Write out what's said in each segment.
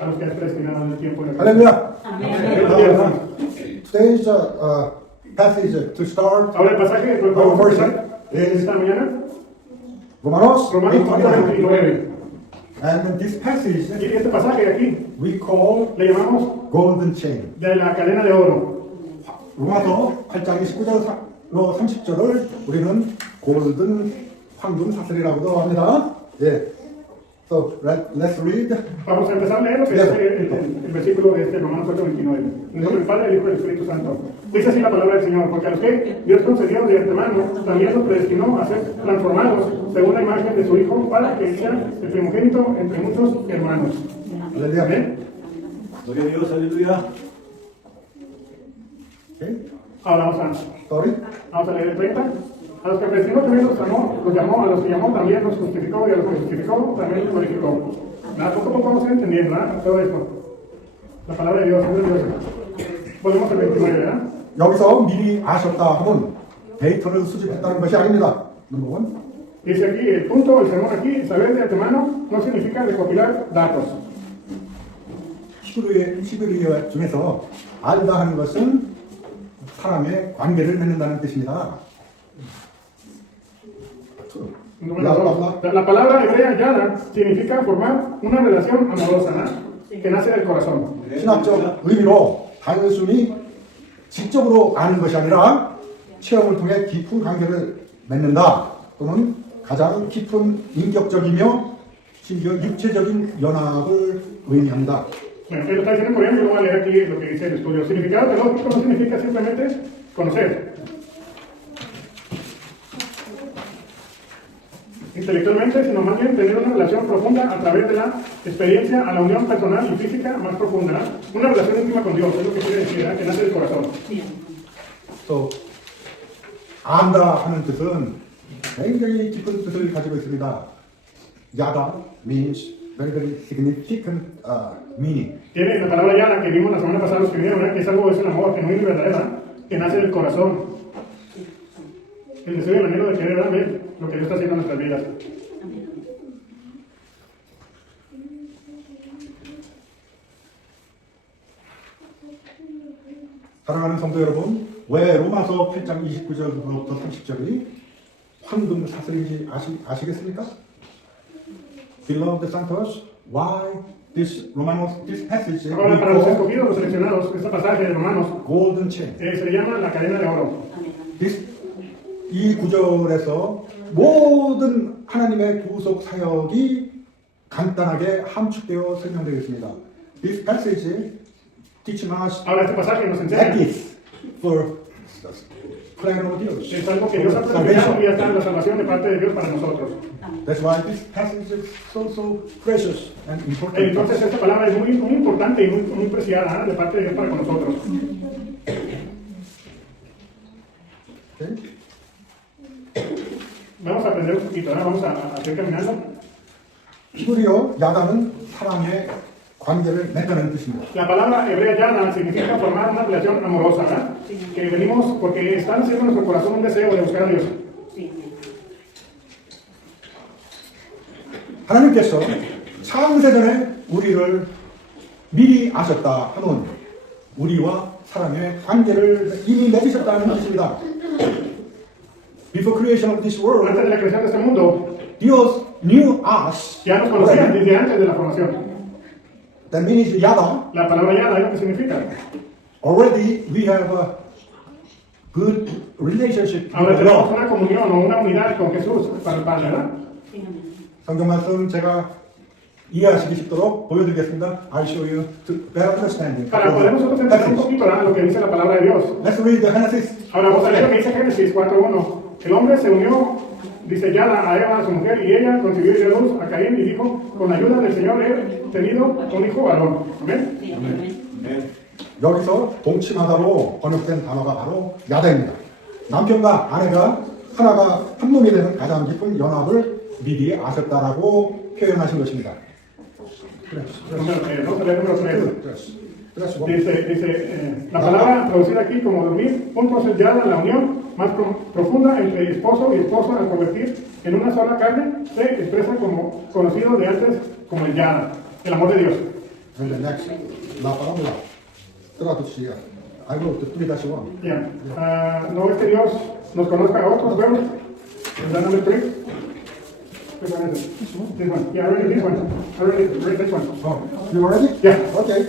a los que has predestinado en el tiempo de la Hallelujah. Amén. Today's passage to start Ahora el pasaje que our vamos a worship empezar is esta mañana, Romanos Romanos 8:29. 4:29. And this Y passage este pasaje de aquí we call le llamamos golden chain. de la cadena de oro. 로마서 8장 19절로 30절을 우리는 골든 황금 사슬이라고도 합니다. 예. So let's read. Vamos a empezar a leer lo que Bien. dice el versículo de este Romanos 8:29. En el nombre del Padre, del Hijo y del Espíritu Santo. Dice así la palabra del Señor, porque a los que Dios concedió de antemano, también los predestinó a ser transformados según la imagen de su Hijo, para que sea el primogénito entre muchos hermanos. 할렐루야. Amén. Gloria a Dios, aleluya. Okay. Ahora Sorry. vamos a leer el 30. A los que predestinó también los llamó, a los que llamó también los justificó, y a los que justificó también los glorificó. Nada, poco a poco vamos a ir entendiendo, ¿verdad? Todo esto. La palabra de Dios, es de Dios. Volvemos al 29, ¿verdad? 여기서 미리 아셨다 하면 데이터를 수집했다는 것이 아닙니다. 넘버 1. Dice aquí, el punto, el sermón aquí, saber de antemano no significa recopilar datos. 히브리어 중에서 알다 하는 것은 사람의 관계를 맺는다는 뜻입니다. La palabra hebrea yada significa formar una relación amorosa, ¿no? Que nace del corazón. 신학적 의미로 단순히 지적으로 아는 것이 아니라 체험을 통해 깊은 관계를 맺는다 또는 가장 깊은 인격적이며 심지어 육체적인 연합을 의미합니다. Bueno, él lo está diciendo por ejemplo, yo voy a leer aquí lo que dice el estudio. El significado teológico no significa simplemente conocer. Intelectualmente, sino más bien tener una relación profunda a través de la experiencia a la unión personal y física más profunda, ¿no? Una relación íntima con Dios, es lo que quiere decir, ¿verdad? Que nace del corazón. 또 안다 하는 뜻은 굉장히 깊은 뜻을 가지고 있습니다. 야다 means very very significant meaning. Tiene la palabra yada que vimos la semana pasada, los que vinieron, ¿verdad? Que es algo, es un amor genuino y verdadero, que nace del corazón. El deseo y el anhelo de querer ver lo que Dios está haciendo en nuestras vidas. 사랑하는 성도 여러분, 왜 로마서 8장 29절부터 30절이 황금 사슬인지 아시겠습니까? Beloved Santos, why this passage Ahora, para los escogidos, los seleccionados, este pasaje de Romanos golden chain. se le llama la cadena de oro. 이 구절에서 모든 하나님의 구속 사역이 간단하게 함축되어 설명되어 있습니다. This passage teaching us Ahora, este pasaje nos enseña ethics for plan of Dios. que es algo que Dios ha planeado y ya está en la salvación de parte de Dios para nosotros. That's why this passage is so precious and important. Entonces, esta palabra es muy importante y muy preciada, ¿eh? De parte de Dios para con nosotros. Okay? Vamos a aprender un poquito, ¿eh? Vamos a seguir caminando. 히브리어 야다는 사랑의 관계를 맺다는 뜻입니다. La palabra hebrea yada significa formar una relación amorosa, ¿verdad? Que venimos porque están haciendo en nuestro corazón un deseo de buscar a Dios. 하나님께서 창세전에 우리를 미리 아셨다 하는 우리와 사랑의 관계를 이미 맺으셨다는 뜻입니다. Before creation of this world, Antes de la creación de este mundo, Dios knew us. ya nos conocían desde antes de la formación. That means yada. La palabra yada es lo que significa. Already we have a good relationship Ahora with tenemos God. una comunión o una unidad con Jesús para el Padre, ¿verdad? 성경 말씀 제가 이해하시기 쉽도록 보여드리겠습니다. I show you to better understanding. Para poder nosotros entender un poquito, ¿verdad? Lo que dice la palabra de Dios. Let's read the Genesis. Ahora vamos a leer lo que dice Génesis 4:1. El hombre se unió, dice Yada, a Eva, a su mujer, y ella concibió y dio luz a Caín y dijo, con la ayuda del Señor he tenido un hijo varón. ¿Amén? 여기서 동침하다로 번역된 단어가 바로 야다입니다. 남편과 아내가 하나가 한 몸이 되는 가장 깊은 연합을 미리 아셨다라고 표현하신 것입니다. Vamos a leer número 3. Dice, la palabra traducida aquí como dormir, juntos es Yada, la unión más profunda entre esposo y esposa al convertir en una sola carne, se expresa como conocido de antes como el Yada, el amor de Dios. And the next, la parábola, traducida. I wrote the 3-1. Yeah. No es que Dios nos conozca a otros, bueno. Is that number 3? Which one is it? This one. Yeah, I read this one. I read this one. Oh, you ready? Yeah. Okay.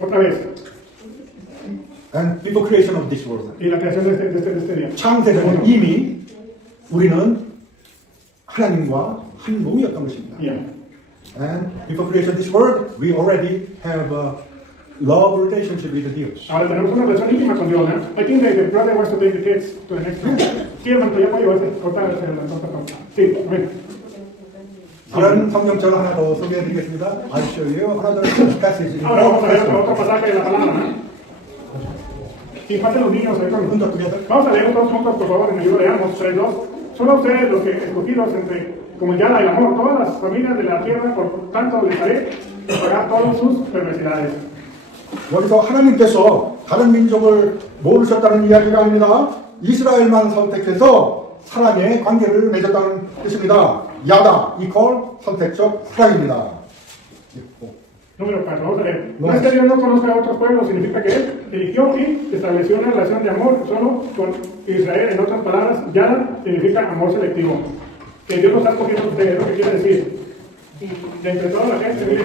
Otra vez. And before creation of this world. Y la creación de este día. 창세전에 이미 우리는 하나님과 한 몸이었던 것입니다. Yeah. And before creation of this world, we already have a love relationship with Dios. Ahora tenemos una relación íntima con Dios, ¿no? I think the brother wants to take the kids to the next one. Sí, hermano, ya puedo llevarse. Sí, ven. 다른 성경절 하나 더 소개해드리겠습니다. I'll show you another passage in Ahora vamos a ver otro the pasaje de la palabra, ¿no? Y pasen los niños ahí con juntos together. Vamos a leer todos juntos, por favor, en el libro de Amos 3:2. Solo ustedes, los que escogidos entre como ya el amor, todas las familias de la tierra, por tanto les haré pagar todas sus perversidades. 여기서 하나님께서 다른 민족을 모르셨다는 이야기가 아닙니다. 이스라엘만 선택해서 사랑의 관계를 맺었다는 뜻입니다. 야다, 이퀄 선택적 사랑입니다. Número 4, vamos a leer. No es que Dios no conozca a otros pueblos, significa que Él eligió y estableció una relación de amor solo con Israel. En otras palabras, Yada significa amor selectivo. Que Dios los ha escogido a ustedes, es lo que quiere decir. De entre toda la gente, mire.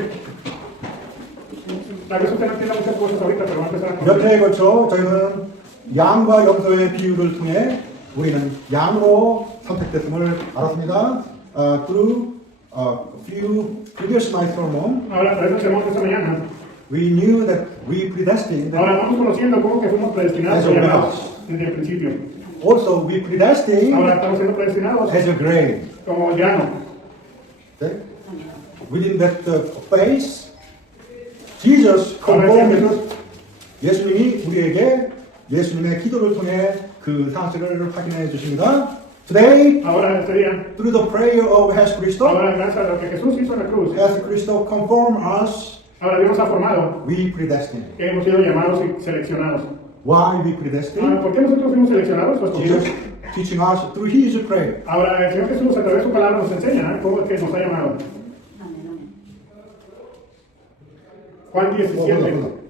Tal vez usted no entienda muchas cosas ahorita, pero va a empezar a 몇 회에 걸쳐 저희는 양과 염소의 비유를 통해 우리는 양으로 선택됐음을 알았습니다. Through a few previous night sermon, Ahora, para eso sermón de esta mañana. we knew that we predestined. Ahora vamos conociendo cómo que fuimos predestinados Eso, y llamados desde el principio. Also, we predestined Ahora estamos siendo predestinados as a grain. como llano. Okay? Within that phase, Jesus Ahora sí, confirmed. Jesús, 예수님이 우리에게 예수님의 기도를 통해 그 사실을 확인해 주십니다. Today, ahora este día, through the prayer of Jesucristo, ahora gracias a lo que Jesús hizo en la cruz, Jesucristo conform us, ahora Dios nos ha formado, we predestined. que hemos sido llamados y seleccionados. Why we predestined? ¿Por qué nosotros fuimos seleccionados? Pues por Jesus Dios. teaching us through His prayer. Ahora el Señor Jesús a través de su palabra nos enseña cómo es que nos ha llamado. Juan 17.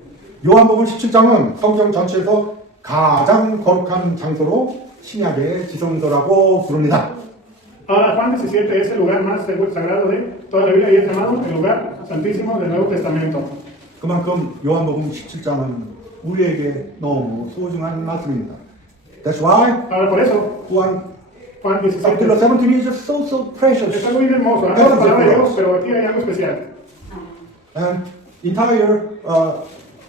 요한복음 17장은 성경 전체에서 가장 거룩한 장소로 신약의 지성소라고 부릅니다. Ahora Juan 17 es el lugar más sagrado de toda la Biblia y es llamado el lugar santísimo del Nuevo Testamento. 그만큼 요한복음 17장은 우리에게 너무 소중한 말씀입니다. That's why Ahora por eso, Juan Juan capítulo 17 17 is so precious. es algo bien hermoso, ¿no? Es la palabra de Dios, pero aquí hay algo especial. And entire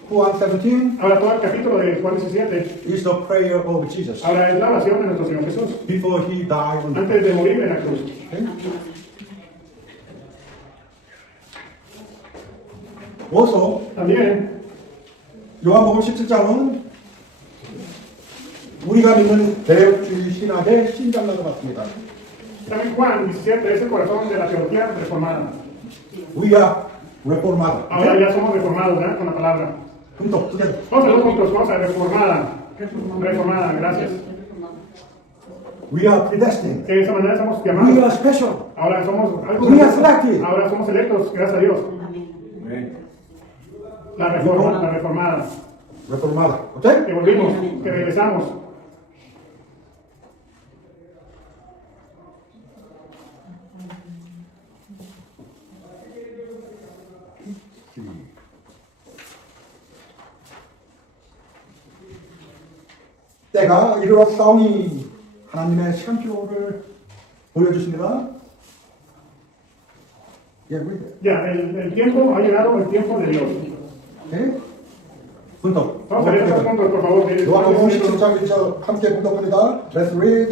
Juan 17 Ahora todo el capítulo de Juan 17, is the prayer of Jesus ahora es la oración de nuestro Señor Jesús, before he died on the antes de morir en la cruz. okay? Also, También, 요한복음 17장은 우리가 믿는 대역주의 신학의 신장과도 같습니다. también Juan 17 es el corazón de la teología reformada. We are reformados. Ahora ya somos reformados, ¿verdad? Con la palabra. juntos, together. Vamos a ver juntos, vamos a reformada. Reformada, gracias. We are predestined. De esa manera somos We llamados. are special. Ahora somos algo We are selected. Ahora somos electos, gracias a Dios. La reformada. Reformada. ¿Ok? Que volvimos, que regresamos. 때가 이르렀사오니 하나님의 시간표를 보여주십니다. 예, 우리 Ya, el tiempo ha llegado, el tiempo de Dios. 네? 분석. Vamos a leer todos juntos, por favor. 요한복음 17장 1절 함께 분석합니다. Let's read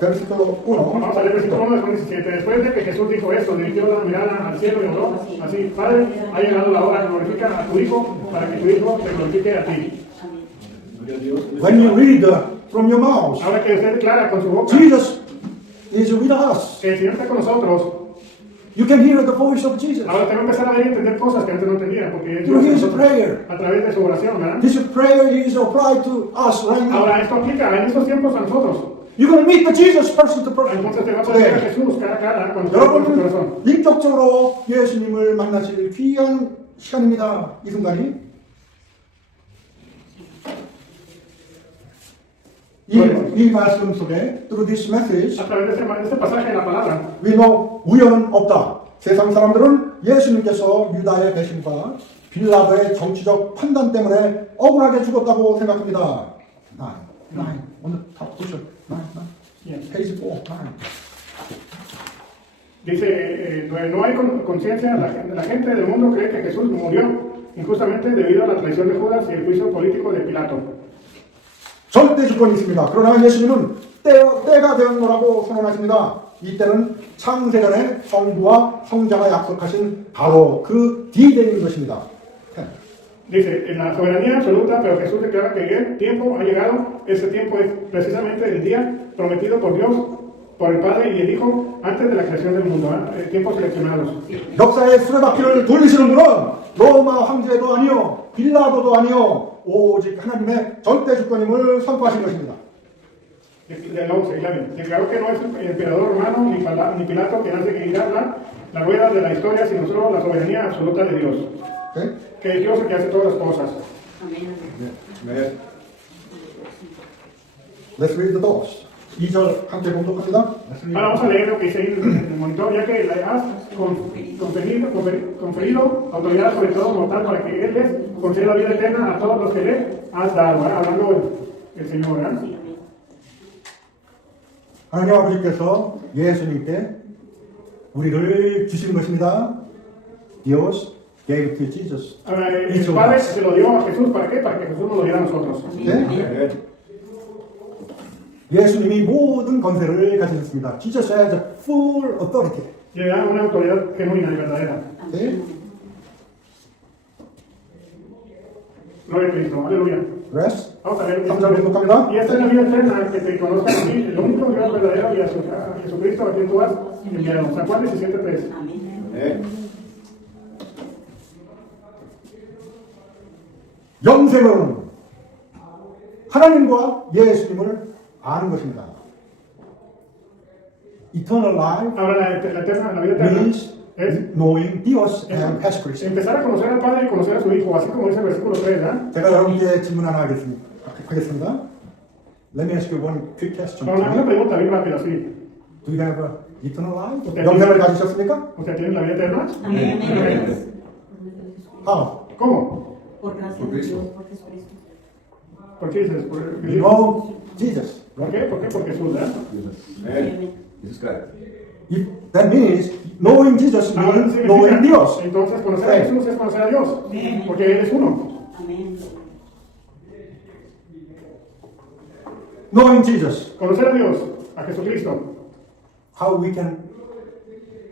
versículo 1. Vamos a leer el versículo 1 de Juan 17. Después de que Jesús dijo esto, dirigió la mirada al cielo y oró así: Padre, ha llegado la hora, glorifica a tu Hijo, para que tu Hijo te glorifique a ti. When you read from your mouth, Ahora que usted declara con su boca Jesus is with us. que el Señor está con nosotros, You can hear the voice of Jesus. ahora tengo que empezar a ver y entender cosas que antes no entendía, porque Through Dios his es prayer. a través de su oración, ¿verdad? This prayer is applied to us right now. Ahora esto aplica en estos tiempos a nosotros. You're going to meet the Jesus person to person. Entonces te vas a ver a today. Jesús cara a cara cuando te abras tu corazón. 여러분 인격적으로 예수님을 만나실 귀한 시간입니다. 이 순간이 이 말씀 속에 through this message A través de este pasaje de la palabra, we know 우연은 없다. 세상 사람들은 예수님께서 유다의 배신과 빌라도의 정치적 판단 때문에 억울하게 죽었다고 생각합니다. 9 on the top cushion. 9 page 4 9 dice, no hay conciencia, la gente del mundo cree que Jesús murió injustamente debido a la traición de Judas y el juicio político de Pilato. 절대 주권이 있습니다. 그러나 예수님은 때가 되었노라고 선언하십니다. 이때는 창세전에 성부와 성자가 약속하신 바로 그 D-Day인 것입니다. Dice, en la soberanía absoluta, pero Jesús declara que el tiempo ha llegado, ese tiempo es precisamente el día prometido por Dios, por el Padre y el Hijo, antes de la creación del mundo, tiempos seleccionados. 역사의 수레바퀴를 돌리시는 분은 로마 황제도 아니요 빌라도도 아니요 오직 하나님의 절대 주권임을 선포하신 것입니다. Del 11, declaró que no es el emperador romano ni Pilato quien hace que guiar la rueda de la historia, sino solo la soberanía absoluta de Dios. Okay? Que es Dios el que hace todas las cosas. 네. Let's read the thoughts. 2절 함께 공독합니다. Ahora vamos a leer lo que dice ahí en el monitor, ya que le has conferido autoridad sobre todo mortal para que Él les conceda vida eterna a todos los que le has dado. Hablando el Señor, ¿verdad? 하나님 아버지께서 예수님께 우리를 주신 것입니다. Dios gave to Jesus. Ahora, el Padre se lo dio a Jesús, ¿para qué? Para que Jesús nos lo diera a nosotros. 네? 예수님이 모든 권세를 가지셨습니다. Jesus has a full authority. Le da una autoridad genuina y verdadera. 네? Gloria a Cristo, aleluya. Rest. Vamos a ver. 3절 공독합니다. Y esta es la vida eterna, que te conozcan a ti, el único Dios verdadero, y a Jesucristo a quien tú has enviado. San Juan 17:3. 네. 영생은 하나님과 예수님을 아는 것입니다. Eternal life Ahora la vida eterna means es knowing Dios and Jesucristo. empezar a conocer al Padre y conocer a su Hijo, así como dice el versículo 3, ¿verdad? 제가 여러분께 질문 하나 하겠습니다. Let me ask you one quick question. Ahora, una pregunta bien rápida, sí. Do you have eternal life? 영생을 가지셨습니까? ¿Usted tiene la vida eterna? Amén. How? ¿Cómo? Por gracia de Dios, por Jesucristo. ¿Por qué dices? You know Jesus. ¿Por qué? ¿Por qué? Por Jesús, ¿verdad? 네. 예수 그리스도. If that means knowing Jesus Ahora means significa, knowing Dios. entonces conocer a Jesús es conocer a Dios, porque Él es uno. Amén. Knowing Jesus. Conocer a Dios, a Jesucristo. How we can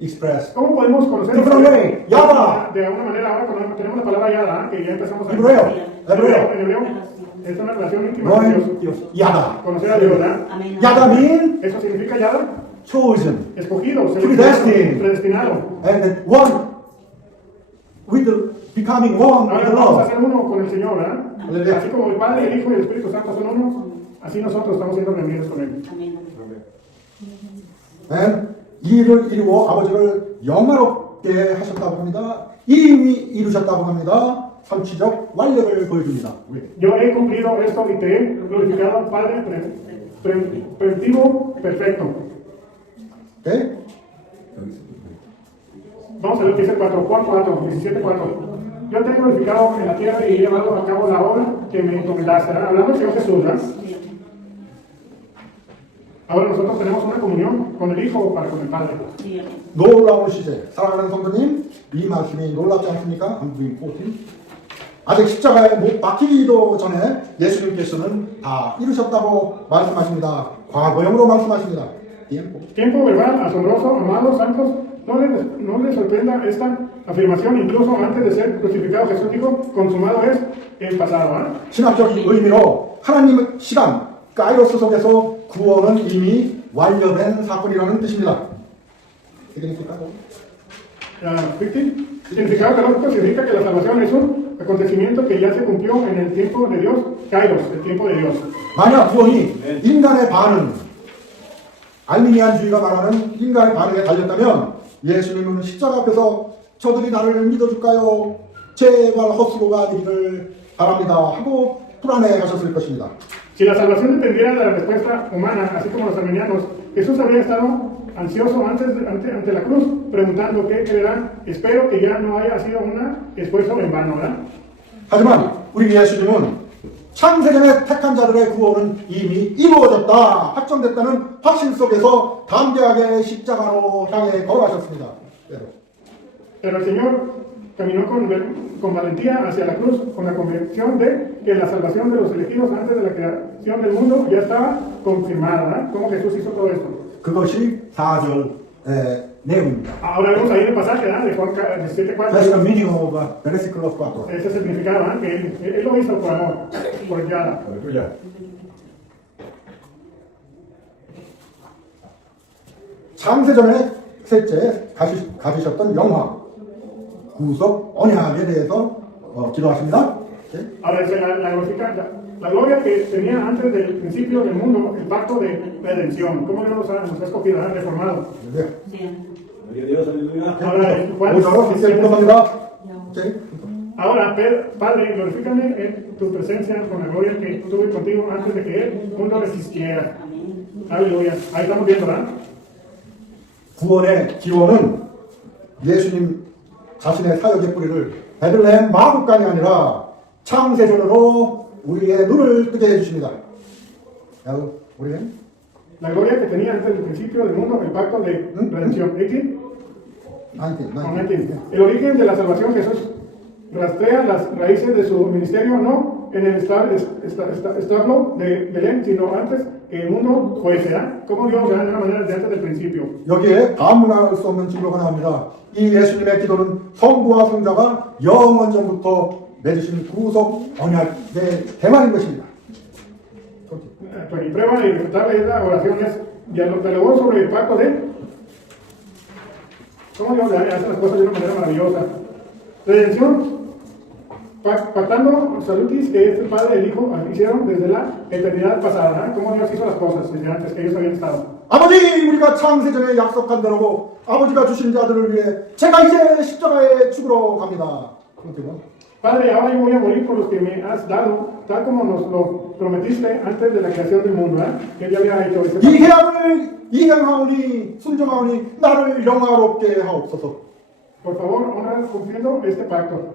express. ¿Cómo podemos conocer Different way. Yada. De alguna manera, ahora cuando tenemos la palabra yada, que ya empezamos a... Hebreo. En hebreo, es una relación íntima con Knowing Dios. Dios. Yada. Conocer a Dios, ¿verdad? Amén. Yada mean Eso significa yada, chosen. escogido, Predestined. predestinado. And that one with the becoming one with Ahora the vamos a Lord. ser uno con el Señor, ¿verdad? Aleluya. Así como el Padre, el Hijo y el Espíritu Santo son uno, así nosotros estamos siendo reunidos con Él. Amén. And 이를 이루어 아버지를 영화롭게 하셨다고 합니다. 이미 이루셨다고 합니다. 삼치적 완력을 보여줍니다. Yo he cumplido esto y te he glorificado, Padre, preventivo, perfecto. Okay? Vamos a ver qué dice 4, Juan 4, 17, 4. Yo te he glorificado en la tierra y he llevado a cabo la obra que me encomendaste. ¿Verdad? Hablando del Señor Jesús, ¿verdad? Ahora nosotros tenemos una comunión con el Hijo para con el Padre. Sí, amén. 놀라운 시제. 사랑하는 성도님, 이 말씀이 놀랍지 않습니까? I'm 14. 아직 십자가에 못 박히기도 전에 예수님께서는 다 이루셨다고 말씀하십니다. 과거형으로 말씀하십니다. Tiempo verbal, asombroso, amados santos, no les sorprenda esta afirmación, incluso antes de ser crucificado, Jesús dijo, consumado es el pasado. ¿Eh? 신학적 의미로 하나님의 시간, 카이로스 속에서 구원은 이미 완료된 사건이라는 뜻입니다. Significado teológico significa que la salvación es un acontecimiento que ya se cumplió en el tiempo de Dios, Kairos, el tiempo de Dios. 만약 구원이 인간의 반응, 알미니안주의가 말하는 인간의 반응에 달렸다면 예수님은 십자가 앞에서 저들이 나를 믿어줄까요? 제발 헛수고가 되기를 바랍니다 하고 불안해 하셨을 것입니다. Si la salvación dependiera de la respuesta humana, así como los armenianos, Jesús habría estado ansioso ante la cruz, preguntando qué creerán. Espero que ya no haya sido un esfuerzo en vano, ¿verdad? 하지만 우리 예수님은 창세전에 택한 자들의 구원은 이미 이루어졌다, 확정됐다는 확신 속에서 담대하게 십자가로 향해 걸어가셨습니다. Pero el Señor caminó con valentía hacia la cruz, con la convicción de que la salvación de los elegidos antes de la creación del mundo ya estaba confirmada, ¿verdad? ¿Cómo Jesús hizo todo esto? 그것이 4절 내용입니다. Ahora vemos ahí el pasaje, ¿verdad? De Juan That's the 17:4. meaning of versículo 4. Ese es el significado, ¿verdad? Que él lo hizo por amor, por ya. Aleluya. 창세전에 셋째 가지셨던 영화 구속 언약에 대해서 기도하십니다. 네? Ahora dice la gloria que tenía antes del principio del mundo, el pacto de redención. ¿Cómo Dios nos ha escogido, ¿verdad? Reformado? 네. Gloria a Dios, aleluya. Ahora, Juan 5절 함께 17. 불러갑니다. 네. Ahora, Padre, glorifícame en tu presencia con la gloria que tuve contigo antes de que el mundo existiera. Aleluya. Ahí estamos viendo, ¿verdad? 구원의 기원은 예수님 자신의 사역의 뿌리를 베들레헴 마국간이 아니라 창세전으로 우리의 눈을 뜨게 해주십니다. 우리는 La gloria que tenía antes del principio del mundo, el pacto de redención. 18. 19. El origen de la salvación, Jesús rastrea las raíces de su ministerio, no en el establo de Belén, sino antes que el mundo fuese, ¿verdad? Como Dios, de una manera desde antes del principio. 여기에 반문할 수 없는 진로가 나옵니다. 이 예수님의 gi도는 성부와 성자가 영원 전부터 맺으신 구속 언약의 대만인 것입니다. Y prueba de irrefutable es la oración, es dialogó sobre el pacto de cómo Dios hace las cosas de una manera maravillosa. Redención, pactando salutis que este Padre y el Hijo hicieron desde la eternidad pasada, ¿verdad? Cómo Dios hizo las cosas desde antes que ellos habían estado. 아버지, 우리가 창세전에 약속한 대로 아버지가 주신 자들을 위해 제가 이제 십자가에 죽으러 갑니다. Padre, ahora yo voy a morir por los que me has dado, tal como nos lo prometiste antes de la creación del mundo, ¿verdad? Que ya había hecho ese 이 계약을 이행하오니 순종하오니 나를 영화롭게 하옵소서. Por favor, honra cumpliendo este pacto.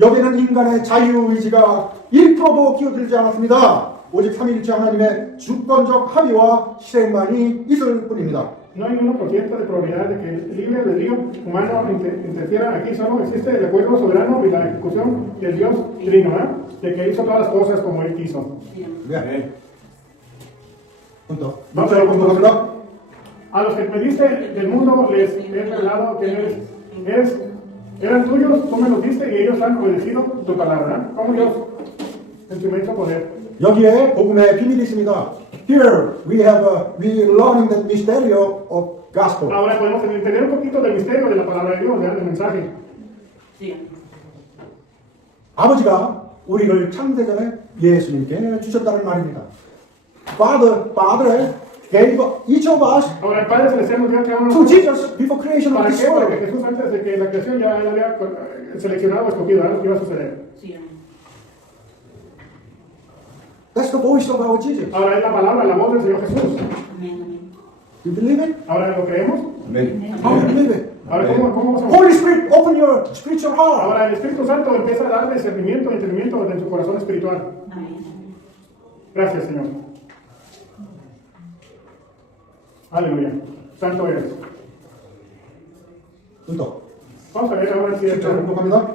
여기는 인간의 자유의지가 1%도 끼어들지 않았습니다. 오직 삼위일체 하나님의 주권적 합의와 실행만이 있을 뿐입니다. No hay 1% de probabilidad de que el libre albedrío humano interfiera aquí, solo existe el acuerdo soberano y la ejecución del Dios Trino, ¿verdad? De que hizo todas las cosas como Él quiso. 네. Vamos a ver cómo va. A los que pediste del mundo les he revelado que eran tuyos, tú me los diste y ellos han obedecido tu palabra, ¿verdad? Como Dios en su inmenso poder. 여기에 복음의 비밀이 있습니다. Here we learning the mystery of gospel. Ahora podemos entender un poquito del misterio de la palabra de Dios, ¿verdad? Del mensaje. 아버지가 우리를 창세전에 예수님께 주셨다는 말입니다. Father gave each of us Ahora el Padre Celestial nos dio a cada uno to Jesus before creation of ¿para this qué? Porque world. Jesús antes de que la creación ya él había seleccionado o escogido, ¿verdad? Lo que iba a suceder. That's the voice of our Jesus. Ahora es la palabra, la voz del Señor Jesús. You believe it? Ahora lo creemos. Amén. How do you believe it? Ahora, ¿cómo vamos a... Holy Spirit, open your spiritual heart. Ahora el Espíritu Santo empieza a dar discernimiento y entendimiento en su corazón espiritual. Gracias, Señor. Aleluya. Santo eres. punto. Vamos a ver ahora si 자, 행복합니다.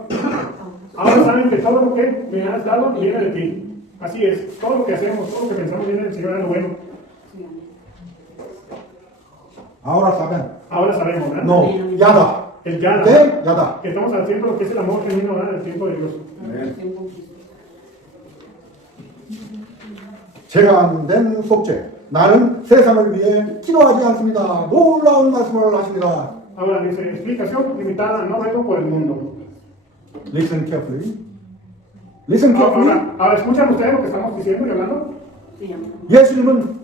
ahora saben que todo lo que me has dado viene de ti. Así es. Todo lo que hacemos, todo lo que pensamos viene del Señor, es lo bueno. Ahora saben. Ahora sabemos, ¿verdad? No, 야다. El ya, 네, 야다. que estamos haciendo lo que es el amor genuino, ¿verdad? El tiempo de Dios. 제가 낸 속죄. 나는 세상을 위해 기도하지 않습니다. 놀라운 말씀을 하십니다. Ahora dice, explicación limitada, no vengo por el mundo. Listen carefully. Listen carefully. Ahora, ¿escuchan ustedes lo que estamos diciendo y hablando? 예수님은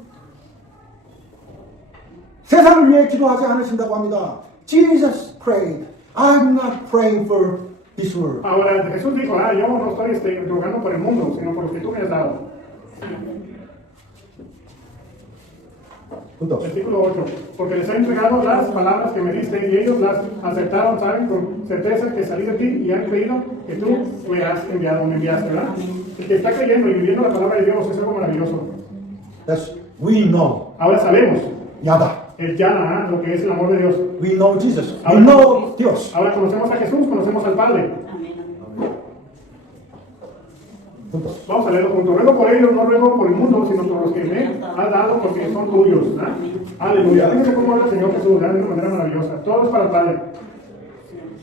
세상을 위해 기도하지 않으신다고 합니다. Jesus prayed. I'm not praying for this world. Ahora Jesús dijo, yo no estoy rogando por el mundo, sino por los que tú me has dado. punto. Versículo 8. Porque les he entregado las palabras que me diste y ellos las aceptaron, saben con certeza que salí de ti y han creído que tú me has enviado, me enviaste, ¿verdad? El que está creyendo y viviendo la palabra de Dios es algo maravilloso. That's we know. Ahora sabemos Yada. el yana, lo que es el amor de Dios. We know Jesus. We know Dios. Ahora conocemos a Jesús, conocemos al Padre. punto. Vamos a leerlo juntos. Ruego por ellos, no ruego por el mundo, sino por los que me has dado, porque son tuyos. ¿Verdad? Aleluya. Fíjense cómo habla el Señor Jesús, ¿verdad? De una manera maravillosa. Todo es para el Padre,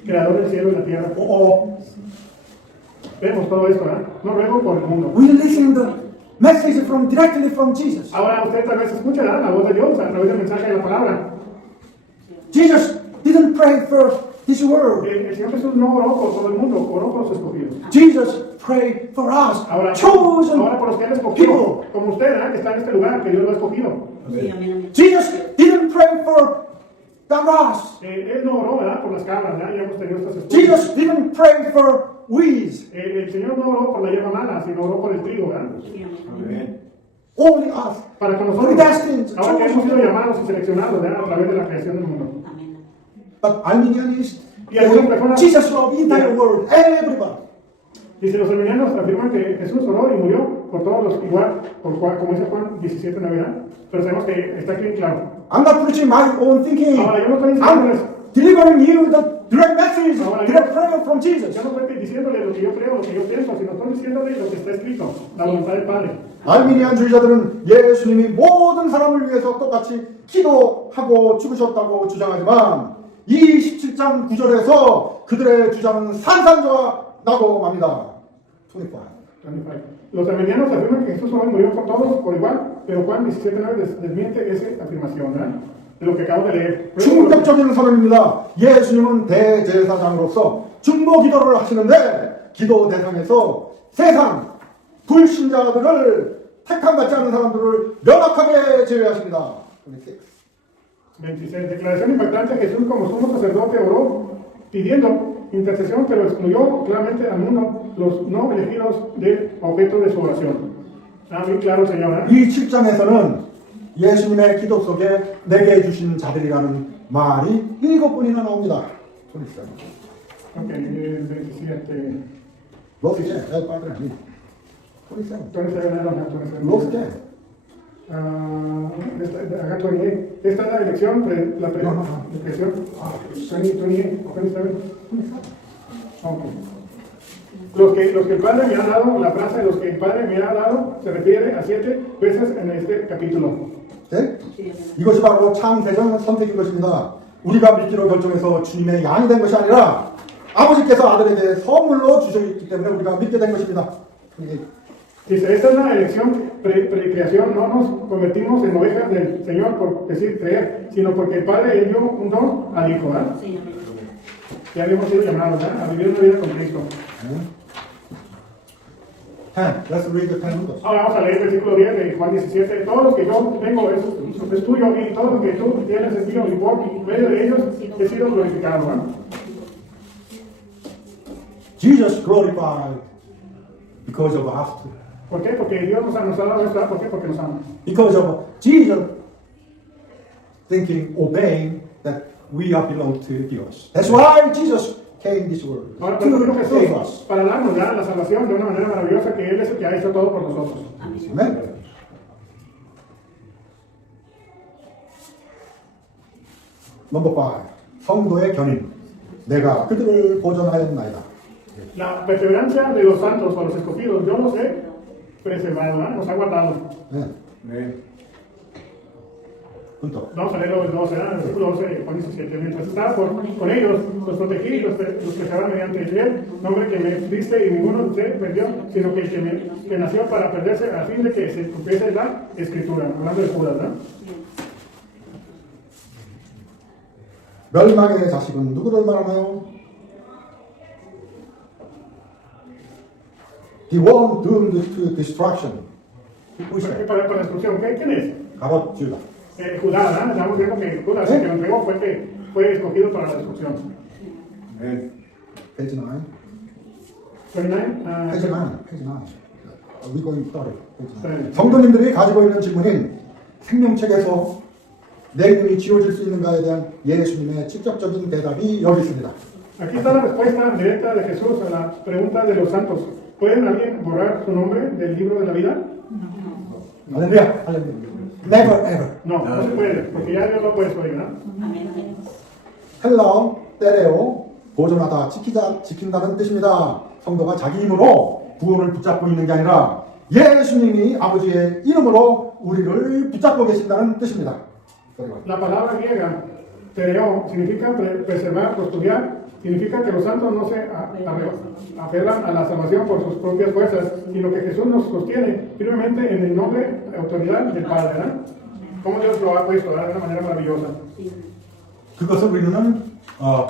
creador del cielo y la tierra. Vemos todo esto, ¿verdad? No ruego por el mundo. We listen the message directly from Jesus. Ahora usted tal vez escucha, ¿verdad? La voz de Dios a través del mensaje de la palabra. Jesus didn't pray for this world. El Señor Jesús no oró por todo el mundo, oró por los escogidos. Jesus prayed for us, Ahora chosen por los que han escogido, people. como usted, ¿verdad? Que está en este lugar, que Dios lo ha escogido. Sí, amén, amén. Jesus didn't pray for the rats. Él no oró, ¿verdad? Por las cabras, ¿verdad? Ya hemos tenido estas estudios. Jesus didn't pray for weeds. El Señor no oró por la hierba mala, sino oró por el trigo, ¿verdad? Sí, amén, amén. Amén. Only us. Para que nosotros, Predestined, ahora que hemos sido chosen. llamados y seleccionados, ¿verdad? A través de la creación del mundo. Amén. But Arminians, Y algunas personas- Jesus loved the entire world, everybody. Dice, los arminianos afirman que Jesús oró y murió por todos los igual, como dice Juan 17:9, ¿verdad? Pero sabemos que está aquí claro. I'm not preaching my own thinking. Ahora, yo no estoy I'm diciéndoles, delivering you the direct message, Ahora, direct prayer from Jesus. yo no estoy diciéndole lo que yo creo, lo que yo pienso, sino estoy diciéndole lo que está escrito, la voluntad del Padre. 알미니안주의자들은 예수님이 모든 사람을 위해서 똑같이 기도하고 죽으셨다고 주장하지만 이 17장 9절에서 그들의 주장은 산산조가 맙니다. 25. Los armenianos afirman que Jesús oró y murió por todos por igual, pero Juan 17:9 desmiente esa afirmación, ¿verdad? De lo que acabo de leer. 충격적인 선언입니다. 예수님은 대제사장으로서 중보 기도를 하시는데 기도 대상에서 세상 불신자들을 택함받지 않은 사람들을 명확하게 제외하십니다. 26. Declaración impactante: Jesús como sumo sacerdote oró pidiendo intercesión, pero excluyó claramente al mundo los no elegidos del objeto de su oración. Está bien claro, Señor, ¿eh? 이 7장에서는 예수님의 기도 속에 내게 주신 자들이라는 말이 7번이나 나옵니다. Ok, 27. Los que, el Padre, 27. 27, no, 27. Los que. Esta es la elección, la No, no. elección. 27. Ok. Los que el Padre me ha dado, la frase los que el Padre me ha dado se refiere a 7 veces en este capítulo. 네? Sí, amén. 이것이 바로 창세전 선택인 것입니다. 우리가 믿기로 결정해서 주님의 양이 된 것이 아니라 아버지께서 아들에게 선물로 주셨기 때문에 우리가 믿게 된 것입니다. Dice, esta es una elección precreación, no nos convertimos en ovejas del Señor por decir creer, sino porque el Padre le dio un don al Hijo, ¿verdad? Sí, amén. Ya habíamos sido llamados, ¿verdad? A vivir una vida con Cristo. 10. Let's read the 10 numbers. Ahora vamos a leer el versículo 10 de Juan 17. Todo lo que yo tengo es tuyo y todo lo que tú tienes es mío y por medio de ellos he sido glorificado, ¿verdad? Jesus glorified because of us. ¿Por qué? Porque Dios nos ha dado esto. ¿Por qué? Porque nos ama. Because of Jesus thinking, obeying that we are belong to Dios. That's why Jesus came this world. Ahora, por eso vino To save Jesús us. para darnos ya la salvación de una manera maravillosa, que Él es el que ha hecho todo por nosotros. Amen. Number 5. 성도의 견인. 내가 그들을 보존하였나이다. La perseverancia de los santos o los escogidos, yo los he preservado, ¿verdad? Nos ha guardado. 네. 네. punto. Vamos a leerlo el 12, ¿verdad? El versículo 12 de Juan 17. Mientras estaba con ellos, los protegí y los preservaba mediante el nombre que me diste, y ninguno se perdió, sino que el que nació para perderse, a fin de que se cumpliese la escritura. Hablando de Judas, ¿verdad? 멸망의 자식은 누구를 말하나요? The one doomed to destruction. Who is that? Para la destrucción, ¿quién es? 가롯 주다. Judá, ¿verdad? Estamos viendo que Judas, el que lo entregó, fue escogido para la destrucción. Amen. Page 9. 29, Page 9. Page 9. We going sorry. Page 9. 네. 성도님들이 가지고 있는 질문인 생명책에서 내 이름이 지워질 수 있는가에 대한 예수님의 직접적인 대답이 여기 있습니다. Aquí está la respuesta directa de Jesús a la pregunta de los santos. ¿Puede alguien borrar su nombre del libro de la vida? 할렐루야. 할렐루야. Never ever. No, no se puede, porque ya Dios lo puede hoy, ¿no? Amén, amén. 헬라어 때레오 보존하다 지킨다는 뜻입니다. 성도가 자기 힘으로 구원을 붙잡고 있는 게 아니라 예수님이 아버지의 이름으로 우리를 붙잡고 계신다는 뜻입니다. La palabra griega, tereo, significa preservar, custodiar, significa que los santos no se aferran a la salvación por sus propias fuerzas, sino que Jesús nos sostiene firmemente en el nombre y autoridad del Padre, ¿verdad? Como Dios lo ha puesto, ¿verdad? De una manera maravillosa. 그것을 우리는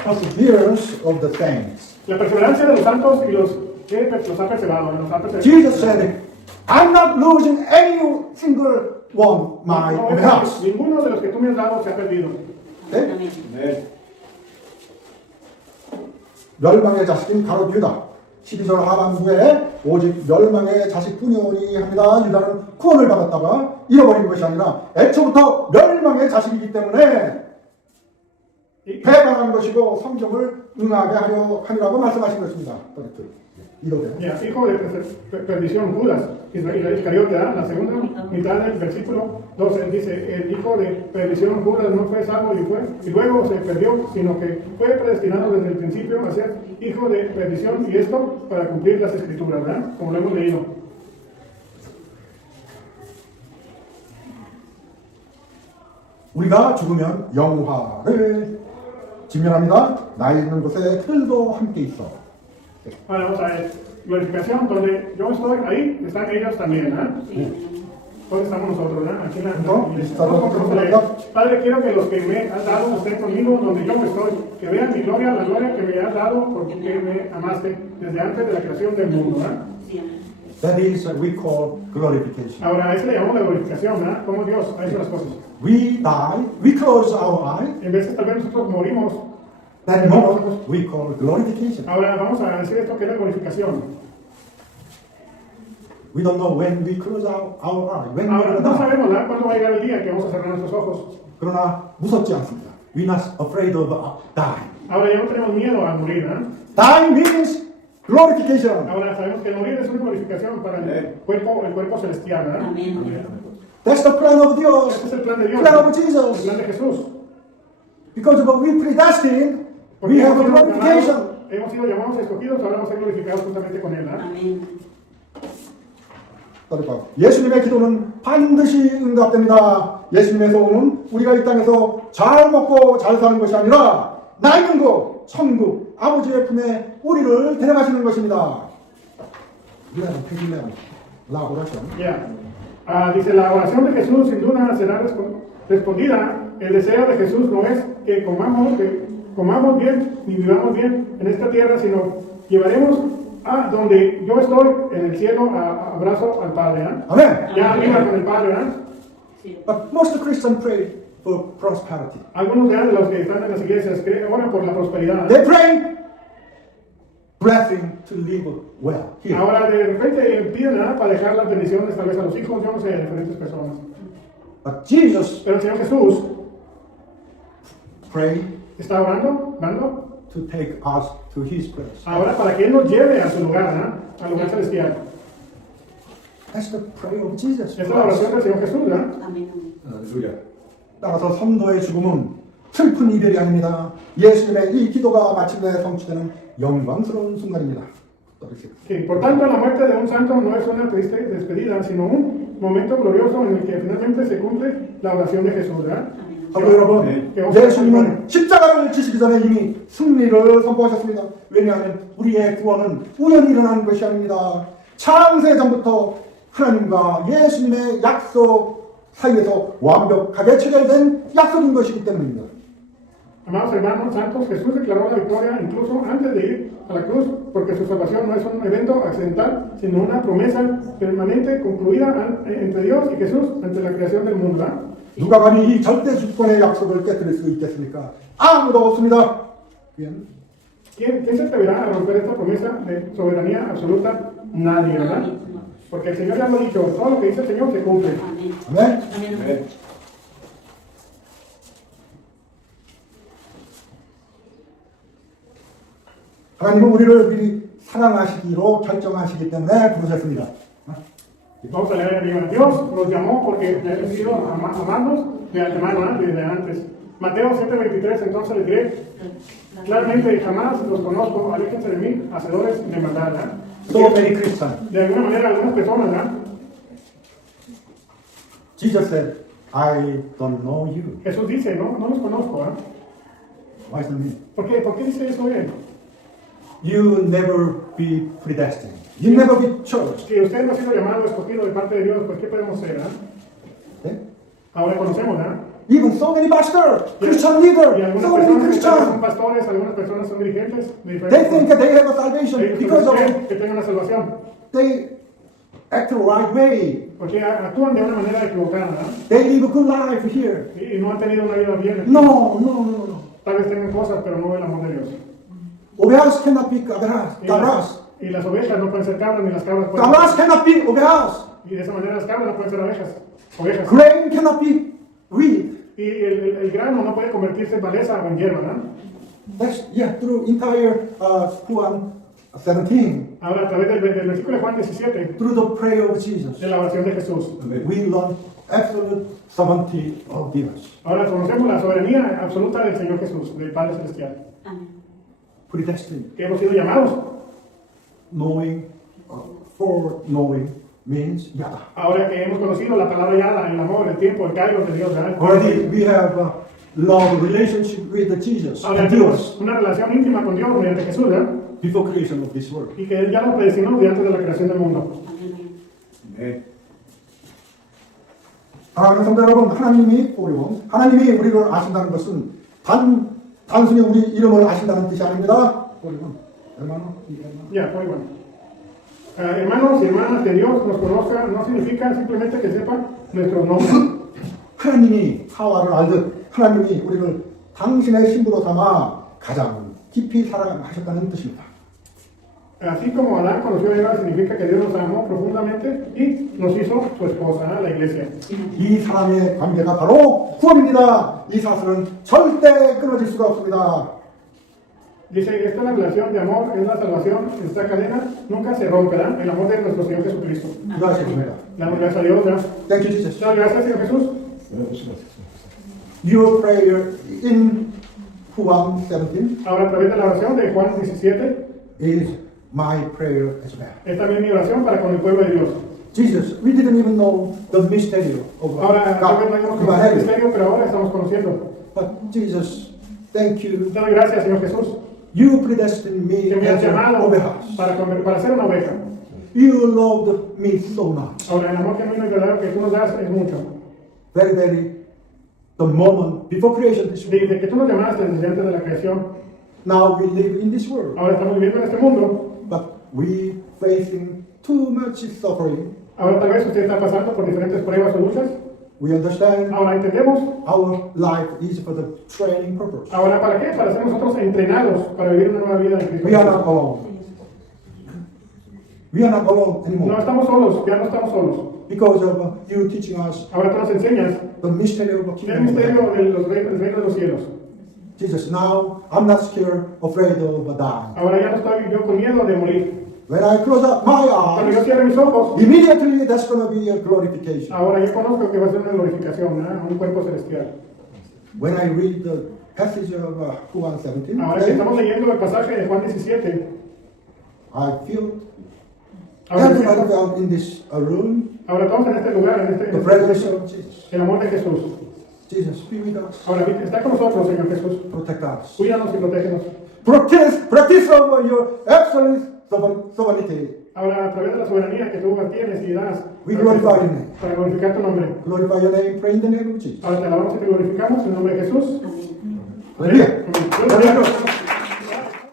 perseverance of the saints. La perseverancia de los santos y los ha perseverado, los ha perseverado. Jesus said, I'm not losing any single one my No, house. ninguno de los que tú me has dado se ha perdido. Amén, amén. Amen. 멸망의 자식인 가롯 유다 12절 하반부에 오직 멸망의 자식뿐이오니 합니다. 유다는 구원을 받았다가 잃어버린 것이 아니라 애초부터 멸망의 자식이기 때문에 배반한 것이고 성경을 응하게 하리라고 말씀하신 것입니다. 이거대요. Ya, hijo de perdición, Judas, Iscariote, ¿verdad? La segunda mitad del versículo 12 dice, el hijo de perdición, Judas, no fue salvo y luego se perdió, sino que fue predestinado desde el principio a ser hijo de perdición, y esto para cumplir las escrituras, ¿verdad? Como lo hemos leído. 우리가 죽으면 영화를 직면합니다. 나 있는 곳에 틀도 함께 있어. Ahora vamos a ver, glorificación, donde yo estoy, ahí están ellos también, ¿verdad? ¿Dónde estamos nosotros, verdad? Aquí en la iglesia. Vamos a leer. Padre, quiero que los que me has dado estén conmigo donde yo estoy, que vean mi gloria, la gloria que me has dado porque me amaste desde antes de la creación del mundo, ¿verdad? Sí, amén. That is what we call glorification. Ahora, a eso le llamamos la glorificación, ¿verdad? Cómo Dios ha hecho las cosas. We die, we close our eyes, En vez de tal vez nosotros morimos, that moment we call glorification. ahora vamos a decir esto que es la glorificación. We don't know when we close our eyes, when we Ahora, will no die. sabemos, ¿verdad? ¿Cuándo va a llegar el día que vamos a cerrar nuestros ojos? 그러나 무섭지 않습니다. We're not afraid of dying. Ahora ya no tenemos miedo a morir, ¿verdad? Dying means glorification. Ahora sabemos que morir es una glorificación para el cuerpo celestial, ¿verdad? Amén, amén. That's the plan of Dios, Este es el plan de Dios, plan of el Jesus. plan de Jesús. Because of what we predestined, Porque we have a hemos sido glorification. llamados, hemos sido llamados y escogidos, ahora vamos a ser glorificados juntamente con Él, ¿verdad? Amén. 그러니까 예수님의 기도는 반드시 응답됩니다. 예수님의 소원은 우리가 이 땅에서 잘 먹고 잘 사는 것이 아니라 나 있는 곳, 천국, 아버지의 품에 우리를 데려가시는 것입니다. 11, page 11. La oración. Ya. Dice, la oración de Jesús sin duda será respondida. El deseo de Jesús no es que comamos bien ni vivamos bien en esta tierra, sino llevaremos a donde yo estoy en el cielo, abrazo al Padre, ¿verdad? 아멘. Ya arriba con el Padre, ¿verdad? Sí. But most Christians pray for prosperity. Algunos de los que están en las iglesias oran por la prosperidad. They pray blessing to live well here. Ahora de repente piden nada para dejar las bendiciones tal vez a los hijos, yo no sé, a diferentes personas. But Jesus Pero el Señor Jesús prayed está orando to take us to His place. ahora para que Él nos lleve a su lugar, ¿verdad? Al lugar celestial. That's the prayer of Jesus. Esta es la oración del Señor Jesús, ¿verdad? Amén, amén. 할렐루야. 따라서 성도의 죽음은 슬픈 이별이 아닙니다. 예수님의 이 기도가 마침내 성취되는 영광스러운 순간입니다. Que, por tanto, la muerte de un santo no es una triste despedida, sino un momento glorioso en el que finalmente se cumple la oración de Jesús, ¿verdad? 성도 여러분, 예수님은 십자가를 지시기 전에 이미 승리를 선포하셨습니다. 왜냐하면 우리의 구원은 우연히 일어나는 것이 아닙니다. 창세 전부터 하나님과 예수님의 약속 사이에서 완벽하게 체결된 약속인 것이기 때문입니다. Amados hermanos santos, Jesús declaró la victoria incluso antes de ir a la cruz, porque su salvación no es un evento accidental, sino una promesa permanente concluida entre Dios y Jesús ante la creación del mundo, ¿verdad? 누가 감히 이 절대 주권의 약속을 깨뜨릴 수 있겠습니까? 아무도 없습니다. Bien. ¿Quién se atreverá a romper esta promesa de soberanía absoluta? Nadie, ¿verdad? Porque el Señor ya lo ha dicho, todo lo que dice el Señor se cumple. Amén. 아멘. Amén. 하나님은 우리를 미리 사랑하시기로 결정하시기 때문에 부르셨습니다. Vamos a leer arriba. Dios nos llamó porque hemos sido amados de antemano, desde antes. Mateo 7:23, entonces les diré claramente, jamás los conozco, aléjense de mí, hacedores de maldad. ¿verdad? So many Christians. De alguna manera, algunas personas, ¿verdad? Jesus said, I don't know you. Jesús dice, no los conozco. ¿verdad? Why is that mean? ¿Por qué? ¿Por qué dice eso él? You never be predestined. You never be chosen. Que usted no ha sido llamado, escogido de parte de Dios, pues ¿qué podemos ser? ¿verdad? Okay? Ahora conocemos, ¿verdad? Even so many pastors, Christian Y leaders, algunas so many personas que son Christians, pastores, algunas personas son dirigentes de they diferentes think that they have a salvation ellos because creen of que tengan una salvación, they act the right way. porque actúan de una manera equivocada, ¿verdad? They live a good life here. Y no han tenido una vida bien. No. Tal vez tengan cosas, pero no el amor de Dios. Ovejas cannot be cabras. Y las ovejas no pueden ser cabras, ni las cabras pueden Cabras cannot be ovejas. Y de esa manera las cabras no pueden ser ovejas. Grain cannot be wheat. Y el grano no puede convertirse en maleza o en hierba, ¿verdad? That's through entire Juan 17, Ahora, a través del versículo de Juan 17, through the prayer of Jesus, de la oración de Jesús, we learn absolute sovereignty of Jesus. ahora conocemos la soberanía absoluta del Señor Jesús, del Padre Celestial. Amén. Predestined, Que hemos sido llamados. knowing, foreknowing means yada. Ahora que hemos conocido la palabra yada, el amor, el tiempo, el kairos de Dios, ¿verdad? Already we have a love relationship with Jesus Ahora and tenemos Dios una relación íntima con Dios mediante Jesús, ¿verdad? before creation of this world. Y que Él ya nos predestinó de antes de la creación del mundo. Amén. 사랑하는 성도 여러분, 하나님이 우리를 아신다는 것은 단순히 우리 이름을 아신다는 뜻이 아닙니다. Ya, muy bueno. Hermanos y hermanas, que Dios nos conozca no significa simplemente que sepa nuestros nombres. 하나님이 하와를 알듯 하나님이 우리를 당신의 신부로 삼아 가장 깊이 사랑하셨다는 뜻입니다. Así como Adán conoció a Eva, significa que Dios nos amó profundamente y nos hizo su esposa, la iglesia. 이 사람의 관계가 바로 구원입니다. 이 사슬은 절대 끊어질 수가 없습니다. Dice, esta es la relación de amor, es la salvación, esta cadena nunca se rompe, ¿verdad? El amor de nuestro Señor Jesucristo. 기도하시겠습니다. Damos gracias a Dios, ¿verdad? Thank you, Jesus. Muchas gracias, Señor Jesús. Your prayer in Juan 17 Ahora, a través de la oración de Juan 17, is my prayer as well. es también mi oración para con el pueblo de Dios. Jesus, we didn't even know the mystery of Ahora, tal vez no God, hayamos conocido el Evangelio. misterio, pero ahora estamos conociendo. But Jesus, thank you. Te doy gracias, Señor Jesús, You predestined me que me has as an llamado ovejas. para ser una oveja. You loved me so much. Ahora, el amor genuino y verdadero que tú nos das es mucho. Very, the moment before creation, this world. Desde que tú nos llamaste desde antes de la creación, Now we live in this world, ahora estamos viviendo en este mundo. but we facing too much suffering. Ahora tal vez usted está pasando por diferentes pruebas o luchas. We understand Ahora entendemos. our life is for the training purpose. Ahora, ¿para qué? Para ser nosotros entrenados para vivir una nueva vida en Cristo. We are not alone. We are not alone No anymore estamos solos, ya no estamos solos. because of you teaching us Ahora tú nos enseñas the mystery of the el kingdom of misterio heaven. del reino de los cielos. Jesus, now I'm not scared, afraid of dying. Ahora ya no estoy yo con miedo de morir. When I close up my Cuando yo eyes, cierre mis ojos, immediately that's going to be a glorification. ahora yo conozco que va a ser una glorificación, ¿verdad? Un cuerpo celestial. When I read the passage of Juan 17, Ahora que estamos leyendo el pasaje de Juan 17, I feel ahora, everybody felt in this room ahora todos en este lugar, en the este presence of Jesus. el amor de Jesús. Jesus, be with us, Ahora está con nosotros, Señor Jesús. protect us. Cuídanos y protégenos. Practice over your excellent sovereignty. Ahora, a través de la soberanía que tú tienes y das, We glorify your name. para glorificar tu nombre. Glorify your name, pray in the name of Jesus. Ahora te alabamos y te glorificamos en el nombre de Jesús. Amén. Hallelujah. Amén.